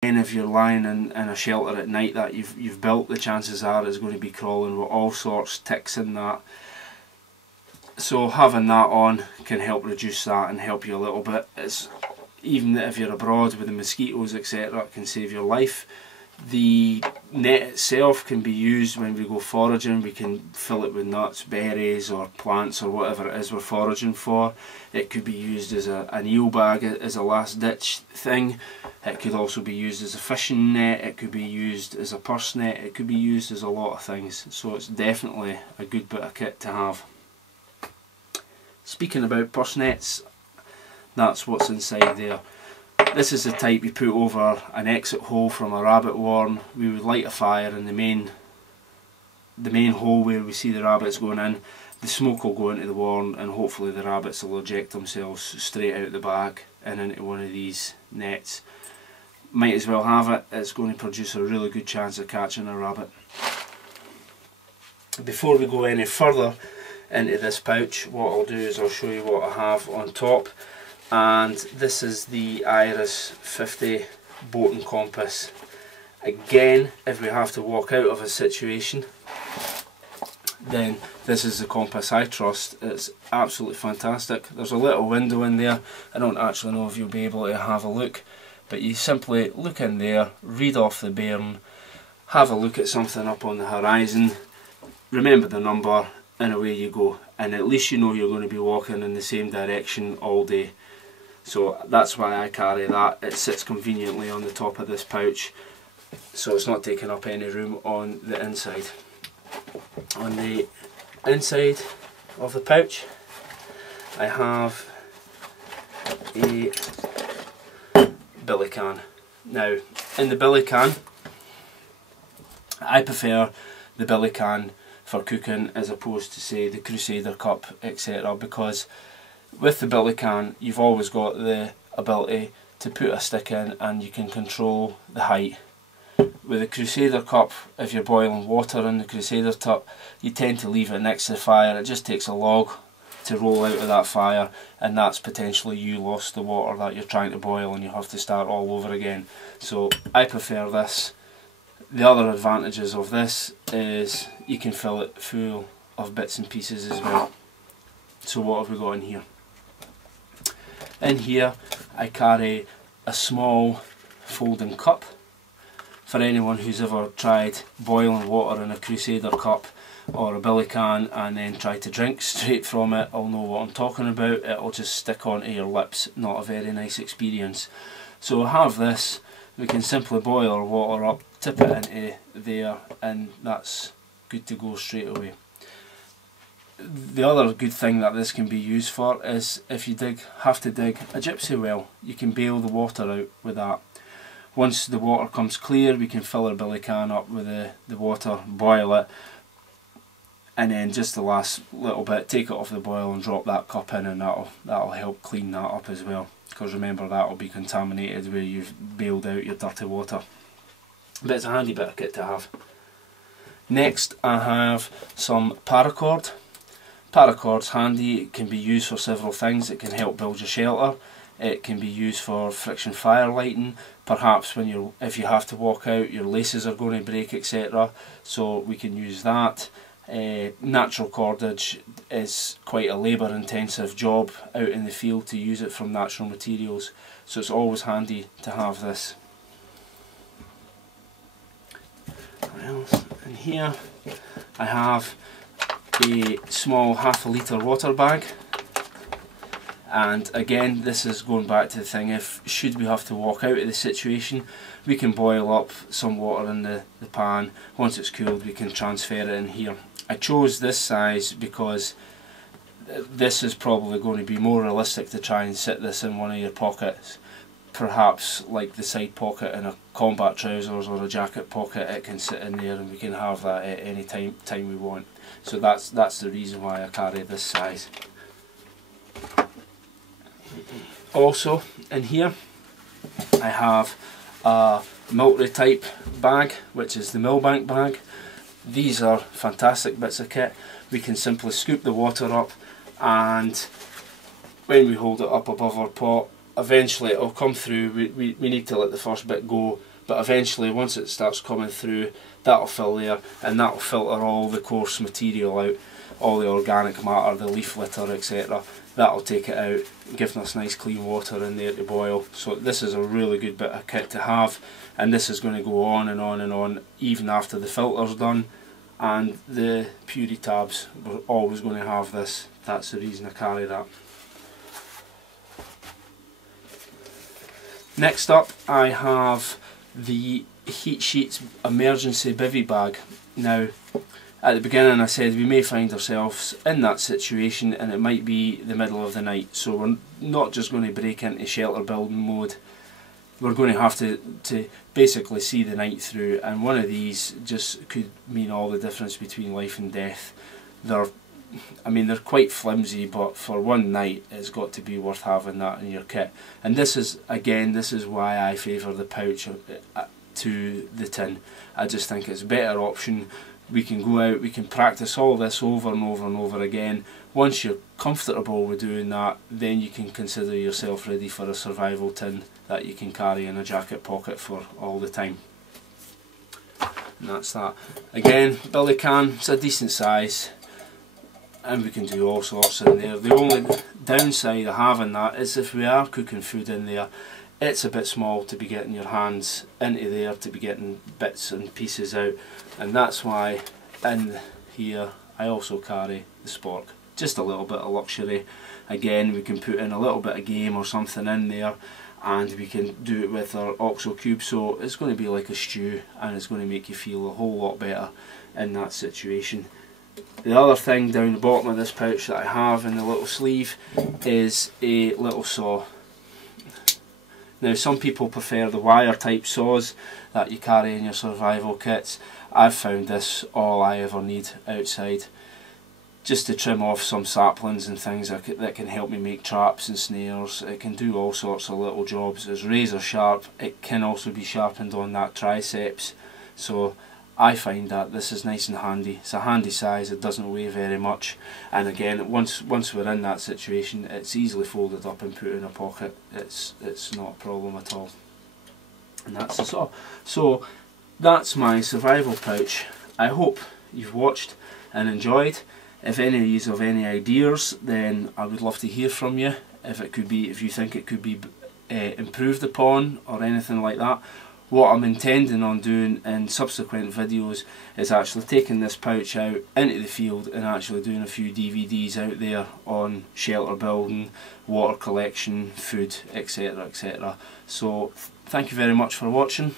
And if you're lying in a shelter at night that you've built, the chances are it's going to be crawling with all sorts, ticks and that. So having that on can help reduce that and help you a little bit. It's, even if you're abroad with the mosquitoes etc, it can save your life. The net itself can be used when we go foraging. We can fill it with nuts, berries or plants or whatever it is we're foraging for. It could be used as an eel bag, as a last ditch thing. It could also be used as a fishing net, it could be used as a purse net, it could be used as a lot of things. So it's definitely a good bit of kit to have. Speaking about purse nets, that's what's inside there. This is the type you put over an exit hole from a rabbit warren. We would light a fire in the main hole where we see the rabbits going in. The smoke will go into the warren and hopefully the rabbits will eject themselves straight out the bag and into one of these nets. Might as well have it, it's going to produce a really good chance of catching a rabbit. Before we go any further into this pouch, what I'll do is I'll show you what I have on top. And this is the Iris 50 boating compass. Again, if we have to walk out of a situation, then this is the compass I trust. It's absolutely fantastic. There's a little window in there. I don't actually know if you'll be able to have a look, but you simply look in there, read off the bearing, have a look at something up on the horizon, remember the number, and away you go. And at least you know you're going to be walking in the same direction all day. So that's why I carry that. It sits conveniently on the top of this pouch, so it's not taking up any room on the inside. On the inside of the pouch I have a billy can. Now in the billy can, I prefer the billy can for cooking as opposed to say the Crusader cup etc, because with the billy can you've always got the ability to put a stick in and you can control the height. With the Crusader cup, if you're boiling water in the Crusader cup, you tend to leave it next to the fire. It just takes a log to roll out of that fire, and that's potentially you lost the water that you're trying to boil and you have to start all over again. So I prefer this. The other advantages of this is you can fill it full of bits and pieces as well. So what have we got in here? In here I carry a small folding cup. For anyone who's ever tried boiling water in a Crusader cup or a billy can and then try to drink straight from it, I'll know what I'm talking about. It'll just stick onto your lips, not a very nice experience. So I have this, we can simply boil our water up, tip it into there, and that's good to go straight away. The other good thing that this can be used for is if you have to dig a gypsy well, you can bail the water out with that. Once the water comes clear, we can fill our billy can up with the water, boil it, and then just the last little bit, take it off the boil and drop that cup in, and that'll help clean that up as well. Because remember, that'll be contaminated where you've bailed out your dirty water. But it's a handy bit of kit to have. Next I have some paracord. Paracord's handy, it can be used for several things. It can help build your shelter. It can be used for friction fire lighting, perhaps if you have to walk out, your laces are going to break etc. So we can use that. Natural cordage is quite a labour intensive job out in the field to use it from natural materials, so it's always handy to have this. What else? In here I have a small ½ litre water bag. And again, this is going back to the thing, should we have to walk out of the situation, we can boil up some water in the pan. Once it's cooled, we can transfer it in here. I chose this size because this is probably going to be more realistic to try and sit this in one of your pockets. Perhaps like the side pocket in a combat trousers or a jacket pocket, it can sit in there and we can have that at any time we want. So that's the reason why I carry this size. Also in here I have a Miltary type bag, which is the Millbank bag. These are fantastic bits of kit. We can simply scoop the water up, and when we hold it up above our pot, eventually it'll come through. We need to let the first bit go, but eventually once it starts coming through, that'll fill there, and that'll filter all the coarse material out, all the organic matter, the leaf litter, etc. That'll take it out, giving us nice clean water in there to boil. So this is a really good bit of kit to have, and this is going to go on and on and on even after the filter's done. And the Puri tabs, we're always going to have this. That's the reason I carry that. Next up, I have the Heat Sheets Emergency Bivy Bag. Now, at the beginning I said we may find ourselves in that situation, and it might be the middle of the night, so we're not just going to break into shelter building mode. We're going to have to basically see the night through, and one of these just could mean all the difference between life and death. I mean, they're quite flimsy, but for one night it's got to be worth having that in your kit. And this is, again, this is why I favour the pouch to the tin. I just think it's a better option. We can go out, we can practice all this over and over and over again. Once you're comfortable with doing that, then you can consider yourself ready for a survival tin that you can carry in a jacket pocket for all the time. And that's that. Again, billy can, it's a decent size, and we can do all sorts in there. The only downside of having that is if we are cooking food in there, it's a bit small to be getting your hands into there, to be getting bits and pieces out, and that's why in here I also carry the spork. Just a little bit of luxury. Again, we can put in a little bit of game or something in there, and we can do it with our OXO cube, so it's going to be like a stew, and it's going to make you feel a whole lot better in that situation. The other thing down the bottom of this pouch that I have in the little sleeve is a little saw. Now, some people prefer the wire type saws that you carry in your survival kits. I've found this all I ever need outside, just to trim off some saplings and things that can help me make traps and snares. It can do all sorts of little jobs. It's razor sharp. It can also be sharpened on that triceps, so I find that this is nice and handy. It's a handy size, it doesn't weigh very much, and again, once we're in that situation, it's easily folded up and put in a pocket. It's not a problem at all. And that's the saw. So that's my survival pouch. I hope you've watched and enjoyed. If any of you have any ideas, then I would love to hear from you. If you think it could be improved upon or anything like that. What I'm intending on doing in subsequent videos is actually taking this pouch out into the field and actually doing a few DVDs out there on shelter building, water collection, food, etc, etc. So thank you very much for watching.